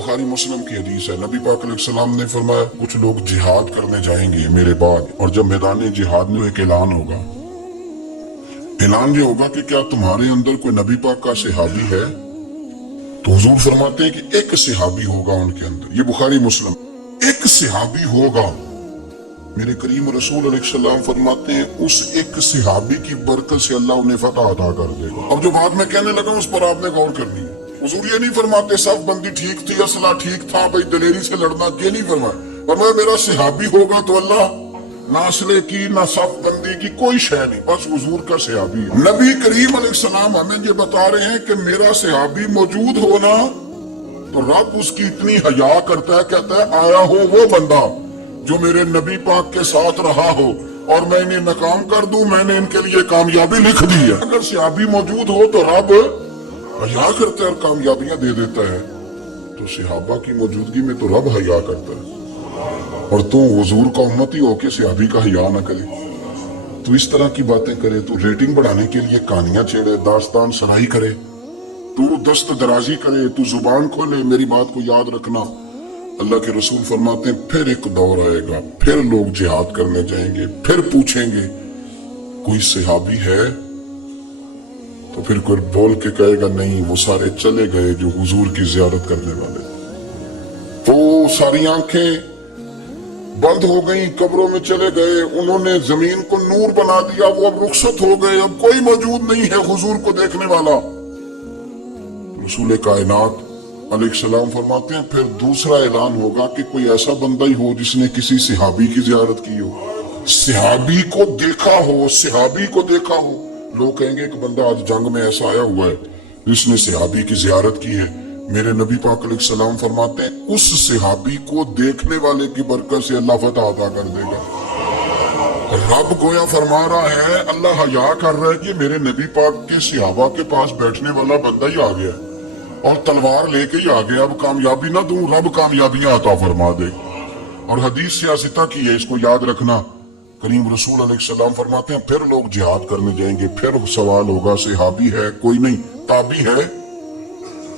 बुखारी मुस्लिम की हदीस है। नबी पाक अलैहिस्सलाम ने फरमाया कुछ लोग जिहाद करने जाएंगे मेरे बाद, और जब मैदान जिहाद में एक ऐलान होगा, ऐलान ये होगा कि क्या तुम्हारे अंदर कोई नबी पाक का सहाबी है? तो हुजूर फरमाते हैं कि एक सहाबी होगा उनके अंदर। ये बुखारी मुस्लिम, एक सहाबी होगा। मेरे करीम रसूल अलैहिस्सलाम फरमाते हैं उस एक सहाबी की बरकत से अल्लाह उन्हें फतह अता कर देगा। अब जो बात मैं कहने लगा उस पर आपने गौर करनी है। हुजूर ये नहीं फरमाते सब बंदी ठीक थी, असला ठीक था, भाई दलेरी से लड़ना, ये नहीं फरमाया। फरमाया मेरा सहाबी होगा तो अल्लाह ना असले की ना सफ बंदी की कोई शय नहीं, बस हुजूर का सहाबी है। नबी करीम अलैहिस्सलाम हमें ये बता रहे हैं कि मेरा सहाबी मौजूद होना तो रब उसकी इतनी हया करता है, कहता है आया हो वो बंदा जो मेरे नबी पाक के साथ रहा हो और मैं इन्हें नाकाम कर दूं, मैंने इनके लिए कामयाबी लिख दी है। अगर सहाबी मौजूद हो तो रब हया करता है और कामयाबियां दे देता है। तो सहाबा की मौजूदगी में तो रब हया करता है, और तू हुजूर का उम्मती हो के सहाबी का हया ना करे, तू इस तरह की बातें करे, तू रेटिंग बढ़ाने के लिए कहानियां छेड़े, दास्तान सराई करे, तू दस्त दराजी करे, तू जुबान खोले। मेरी बात को याद रखना, अल्लाह के रसूल फरमाते हैं फिर एक दौर आएगा, फिर लोग जिहाद करने जाएंगे, फिर पूछेंगे कोई सहाबी है? तो फिर कोई बोल के कहेगा नहीं, वो सारे चले गए जो हुजूर की जियारत करने वाले। वो सारी आंखें बंद हो गई, कब्रों में चले गए, उन्होंने जमीन को नूर बना दिया, वो अब रुखसत हो गए, अब कोई मौजूद नहीं है हुजूर को देखने वाला। रसूल कायनात अलैहिस्सलाम फरमाते हैं फिर दूसरा ऐलान होगा कि कोई ऐसा बंदा ही हो जिसने किसी सहाबी की जियारत की हो, सहाबी को देखा हो, सहाबी को देखा हो। लोग कहेंगे एक बंदा आज जंग में ऐसा आया हुआ है जिसने सहाबी की जियारत की है। मेरे नबी पाक अलैहिस्सलाम फरमाते हैं उस सहाबी को देखने वाले की बरकत से अल्लाह फतह अता कर देगा। रब गोया फरमा रहा है, अल्लाह हया कर रहा है कि मेरे नबी पाक के सहाबा के पास बैठने वाला बंदा ही आ गया और तलवार लेके ही आ गया, अब कामयाबी ना दूं, रब कामयाबियां अता फरमा दे। और हदीस सियासता की है, इसको याद रखना। करीम रसूल अलैहिस्सलाम फरमाते हैं फिर लोग जिहाद करने जाएंगे, फिर सवाल होगा सहाबी है? कोई नहीं। ताबी है?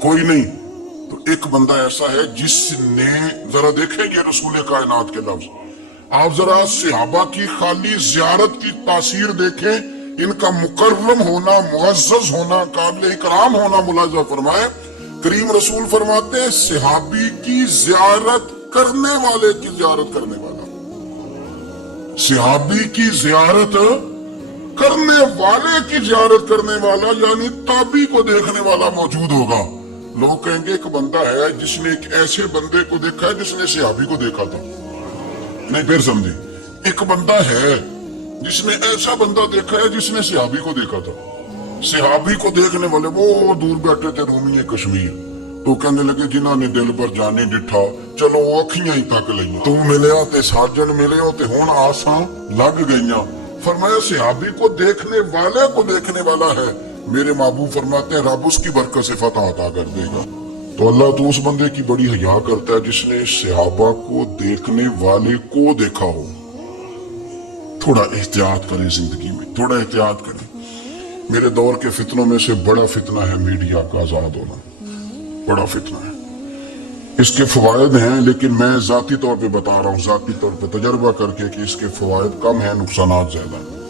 कोई नहीं। तो एक बंदा ऐसा है जिसने, जरा देखेंगे रसूल कायनात के लफ्ज, आप जरा सहाबा की खाली जियारत की तासीर देखें, इनका मुकर्रम होना, मुअज़्ज़ज़ होना, काबिल इकराम होना मुलाज़ा फरमाए। करीम रसूल फरमाते हैं सहाबी की जियारत करने वाले की जियारत करने वाला, सहाबी की जियारत करने वाले की जियारत करने वाला, यानी ताबी को देखने वाला मौजूद होगा। लोग कहेंगे एक बंदा है जिसने एक ऐसे बंदे को देखा है जिसने सहाबी को देखा था। नहीं, फिर समझे, एक बंदा है जिसने ऐसा बंदा देखा है जिसने सहाबी को देखा था। सहाबी को देखने वाले वो दूर बैठे थे रूमी कश्मीर, तो कहने लगे जिन्हों ने दिल पर जाने डिठा, चलो वो अखियां ही तक लईयां, तू मिलिया ते साजन मिले ते हुण आसां लग गईयां। फरमाया सहाबी को देखने वाले को देखने वाला है। मेरे महबूब फरमाते हैं रब उसकी बरकत से फतह अता कर देगा। तो अल्लाह तो उस बंदे की बड़ी हया करता है जिसने सहाबा को देखने वाले को देखा हो। थोड़ा एहतियात करें जिंदगी में, थोड़ा एहतियात करें। मेरे दौर के फितनों में से बड़ा फितना है मीडिया का आजाद होना, बड़ा फितना है। इसके फवायद हैं, लेकिन मैं जाती तौर पे बता रहा हूँ, जाती तौर पे तजर्बा करके कि इसके फवायद कम है, नुकसानात ज्यादा है।